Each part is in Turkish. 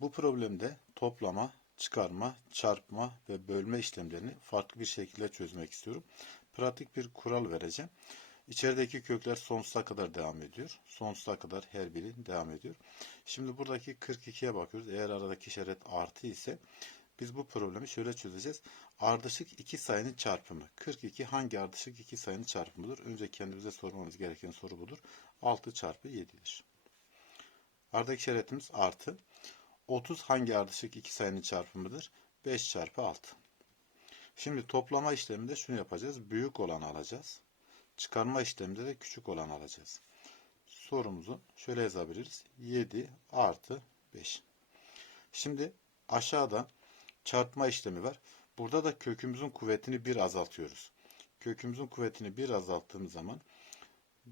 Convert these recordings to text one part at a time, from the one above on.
Bu problemde toplama, çıkarma, çarpma ve bölme işlemlerini farklı bir şekilde çözmek istiyorum. Pratik bir kural vereceğim. İçerideki kökler sonsuza kadar devam ediyor. Sonsuza kadar her biri devam ediyor. Şimdi buradaki 42'ye bakıyoruz. Eğer aradaki işaret artı ise biz bu problemi şöyle çözeceğiz. Ardışık iki sayının çarpımı. 42 hangi ardışık iki sayının çarpımıdır? Önce kendimize sormamız gereken soru budur. 6 çarpı 7'dir. Aradaki işaretimiz artı. 30 hangi ardışık iki sayının çarpımıdır? 5 çarpı 6. Şimdi toplama işleminde şunu yapacağız. Büyük olanı alacağız. Çıkarma işleminde de küçük olanı alacağız. Sorumuzu şöyle yazabiliriz. 7 artı 5. Şimdi aşağıda çarpma işlemi var. Burada da kökümüzün kuvvetini bir azaltıyoruz. Kökümüzün kuvvetini bir azalttığımız zaman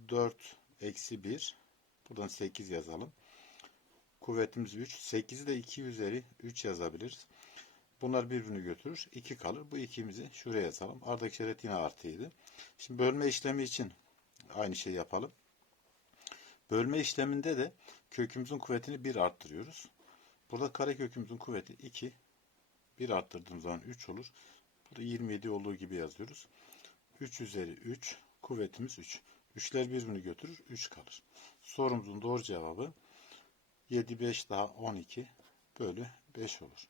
4 eksi 1 buradan 8 yazalım. Kuvvetimiz 3. 8'i de 2 üzeri 3 yazabiliriz. Bunlar birbirini götürür. 2 kalır. Bu ikimizi şuraya yazalım. Aradaki işaret yine artıydı. Şimdi bölme işlemi için aynı şeyi yapalım. Bölme işleminde de kökümüzün kuvvetini 1 arttırıyoruz. Burada kare kökümüzün kuvveti 2. 1 arttırdığım zaman 3 olur. Burada 27 olduğu gibi yazıyoruz. 3 üzeri 3. Kuvvetimiz 3. 3'ler birbirini götürür. 3 kalır. Sorumuzun doğru cevabı 7 5 daha 12 bölü 5 olur.